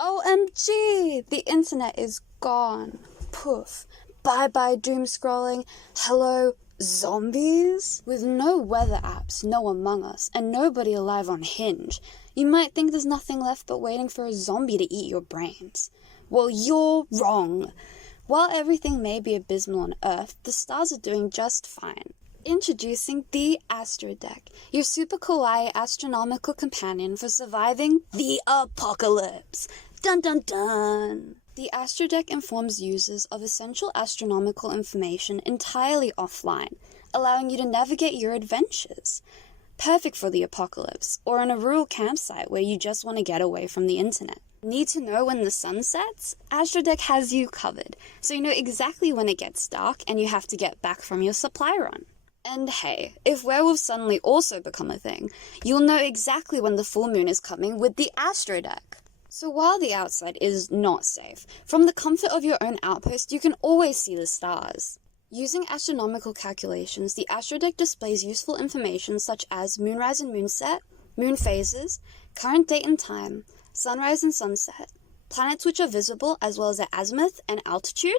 OMG! The internet is gone. Poof. Bye bye doom scrolling. Hello, zombies? With no weather apps, no Among Us, and nobody alive on Hinge, you might think there's nothing left but waiting for a zombie to eat your brains. Well, you're wrong. While everything may be abysmal on Earth, the stars are doing just fine. Introducing the Astrodeck, your super kawaii astronomical companion for surviving the apocalypse. Dun dun dun! The Astrodeck informs users of essential astronomical information entirely offline, allowing you to navigate your adventures. Perfect for the apocalypse, or on a rural campsite where you just want to get away from the internet. Need to know when the sun sets? Astrodeck has you covered, so you know exactly when it gets dark and you have to get back from your supply run. And hey, if werewolves suddenly also become a thing, you'll know exactly when the full moon is coming with the Astrodeck. So while the outside is not safe, from the comfort of your own outpost you can always see the stars. Using astronomical calculations, the Astrodeck displays useful information such as moonrise and moonset, moon phases, current date and time, sunrise and sunset, planets which are visible as well as their azimuth and altitude,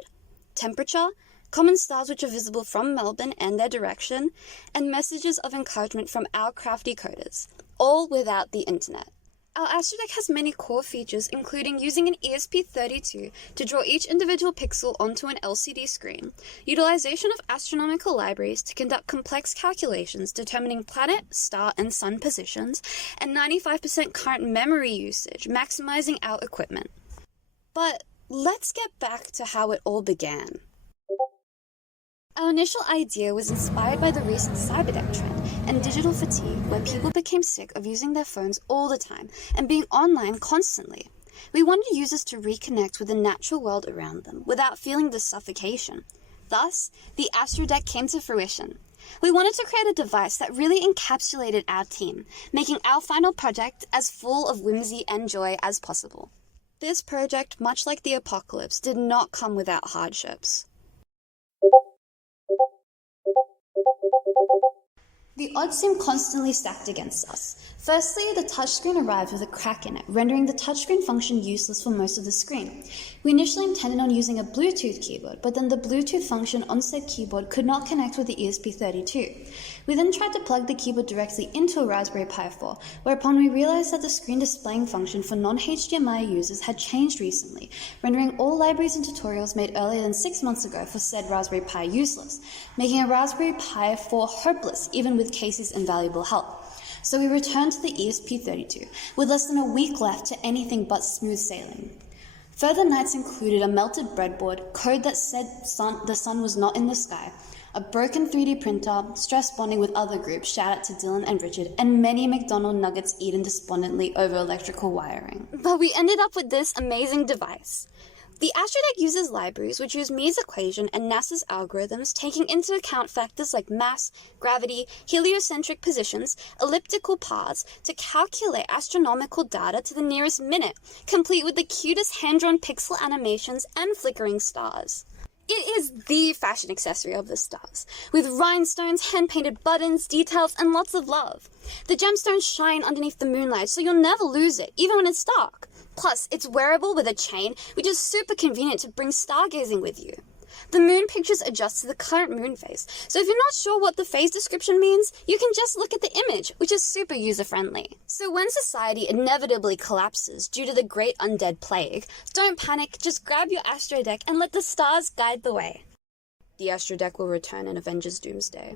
temperature, common stars which are visible from Melbourne and their direction, and messages of encouragement from our crafty coders, all without the internet. Our Astrodeck has many core features, including using an ESP32 to draw each individual pixel onto an LCD screen, utilization of astronomical libraries to conduct complex calculations determining planet, star, and sun positions, and 95% current memory usage, maximizing our equipment. But let's get back to how it all began. Our initial idea was inspired by the recent cyberdeck trend and digital fatigue, where people became sick of using their phones all the time and being online constantly. We wanted users to reconnect with the natural world around them without feeling the suffocation. Thus, the Astrodeck came to fruition. We wanted to create a device that really encapsulated our team, making our final project as full of whimsy and joy as possible. This project, much like the apocalypse, did not come without hardships. The odds seemed constantly stacked against us. Firstly, the touchscreen arrived with a crack in it, rendering the touchscreen function useless for most of the screen. We initially intended on using a Bluetooth keyboard, but then the Bluetooth function on said keyboard could not connect with the ESP32. We then tried to plug the keyboard directly into a Raspberry Pi 4, whereupon we realized that the screen displaying function for non-HDMI users had changed recently, rendering all libraries and tutorials made earlier than 6 months ago for said Raspberry Pi useless, making a Raspberry Pi 4 hopeless, even with Casey's invaluable help. So we returned to the ESP32, with less than a week left to anything but smooth sailing. Further nights included a melted breadboard, code that said the sun was not in the sky, a broken 3D printer, stress bonding with other groups, shout out to Dylan and Richard, and many McDonald's nuggets eaten despondently over electrical wiring. But we ended up with this amazing device. The Astrodeck uses libraries which use Mee's equation and NASA's algorithms, taking into account factors like mass, gravity, heliocentric positions, elliptical paths, to calculate astronomical data to the nearest minute, complete with the cutest hand-drawn pixel animations and flickering stars. It is the fashion accessory of the stars, with rhinestones, hand-painted buttons, details, and lots of love. The gemstones shine underneath the moonlight, so you'll never lose it, even when it's dark. Plus, it's wearable with a chain, which is super convenient to bring stargazing with you. The moon pictures adjust to the current moon phase, so if you're not sure what the phase description means, you can just look at the image, which is super user-friendly. So when society inevitably collapses due to the great undead plague, don't panic, just grab your Astrodeck and let the stars guide the way. The Astrodeck will return in Avengers Doomsday.